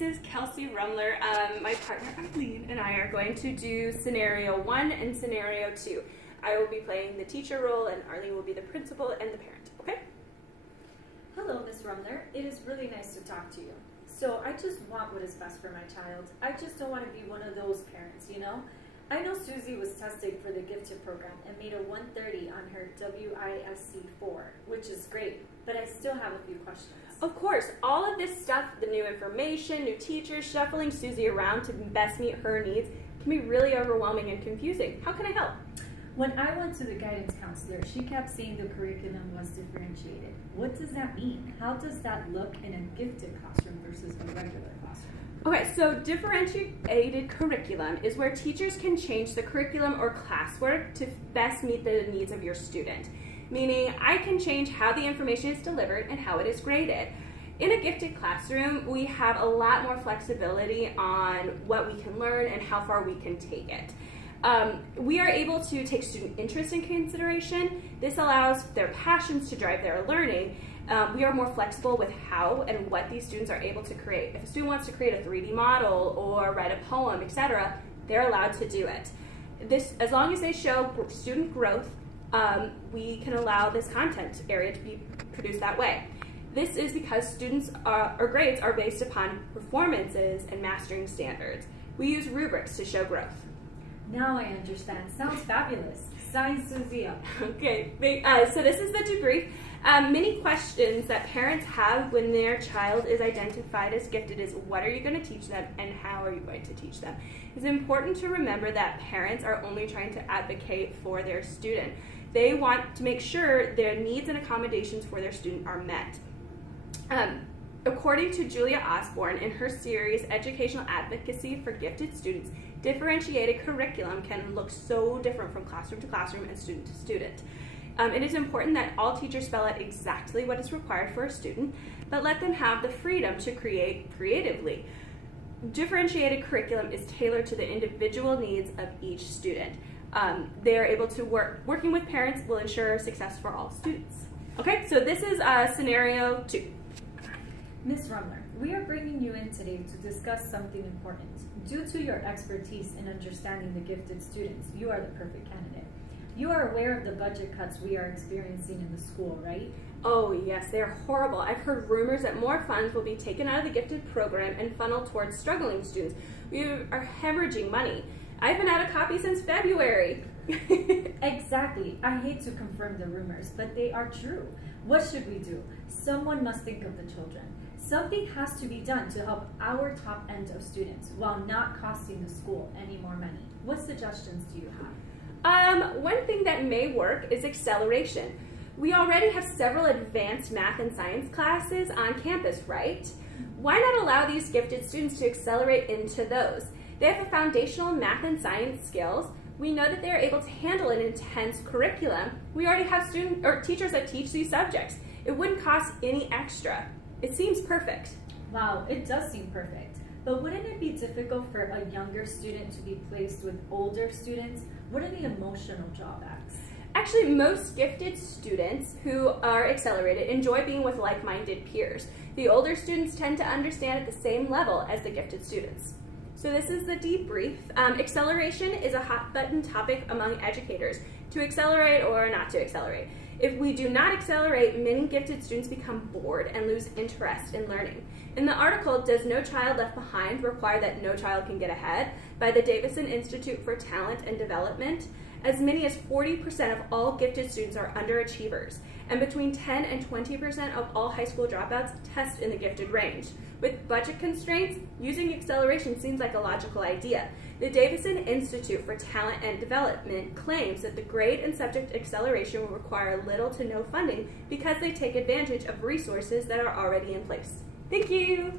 This is Kelsey Rumler. My partner Eileen and I are going to do scenario 1 and scenario 2. I will be playing the teacher role and Arlene will be the principal and the parent, okay? Hello, Ms. Rumler. It is really nice to talk to you. So I just want what is best for my child. I just don't want to be one of those parents, you know? I know Susie was tested for the gifted program and made a 130 on her WISC-4, which is great, but I still have a few questions. Of course, all of this stuff, the new information, new teachers, shuffling Susie around to best meet her needs can be really overwhelming and confusing. How can I help? When I went to the guidance counselor, she kept saying the curriculum was differentiated. What does that mean? How does that look in a gifted classroom versus a regular classroom? Okay, so differentiated curriculum is where teachers can change the curriculum or classwork to best meet the needs of your student. Meaning, I can change how the information is delivered and how it is graded. In a gifted classroom, we have a lot more flexibility on what we can learn and how far we can take it. We are able to take student interest in consideration. This allows their passions to drive their learning. We are more flexible with how and what these students are able to create. If a student wants to create a 3D model or write a poem, etc., they're allowed to do it. As long as they show student growth, we can allow this content area to be produced that way. This is because students or grades are based upon performances and mastering standards. We use rubrics to show growth. Now I understand. Sounds fabulous. Sign Susie up. Okay, so this is the debrief. Many questions that parents have when their child is identified as gifted is what are you going to teach them and how are you going to teach them? It's important to remember that parents are only trying to advocate for their student. They want to make sure their needs and accommodations for their student are met. According to Julia Osborne in her series Educational Advocacy for Gifted Students, differentiated curriculum can look so different from classroom to classroom and student to student. It is important that all teachers spell out exactly what is required for a student, but let them have the freedom to create creatively. Differentiated curriculum is tailored to the individual needs of each student. They are able to working with parents will ensure success for all students. Okay, so this is scenario 2. Ms. Rumler, we are bringing you in today to discuss something important. Due to your expertise in understanding the gifted students, you are the perfect candidate. You are aware of the budget cuts we are experiencing in the school, right? Oh yes, they are horrible. I've heard rumors that more funds will be taken out of the gifted program and funneled towards struggling students. We are hemorrhaging money. I haven't had a copy since February. Exactly. I hate to confirm the rumors, but they are true. What should we do? Someone must think of the children. Something has to be done to help our top end of students while not costing the school any more money. What suggestions do you have? One thing that may work is acceleration. We already have several advanced math and science classes on campus, right? Why not allow these gifted students to accelerate into those? They have a foundational math and science skills. We know that they are able to handle an intense curriculum. We already have teachers that teach these subjects. It wouldn't cost any extra. It seems perfect. Wow, it does seem perfect. But wouldn't it be difficult for a younger student to be placed with older students? What are the emotional drawbacks? Actually, most gifted students who are accelerated enjoy being with like-minded peers. The older students tend to understand at the same level as the gifted students. So this is the debrief. Acceleration is a hot-button topic among educators, to accelerate or not to accelerate. If we do not accelerate, many gifted students become bored and lose interest in learning. In the article, Does No Child Left Behind Require That No Child Can Get Ahead? By the Davison Institute for Talent and Development, as many as 40% of all gifted students are underachievers, and between 10 and 20% of all high school dropouts test in the gifted range. With budget constraints, using acceleration seems like a logical idea. The Davison Institute for Talent and Development claims that the grade and subject acceleration will require little to no funding because they take advantage of resources that are already in place. Thank you!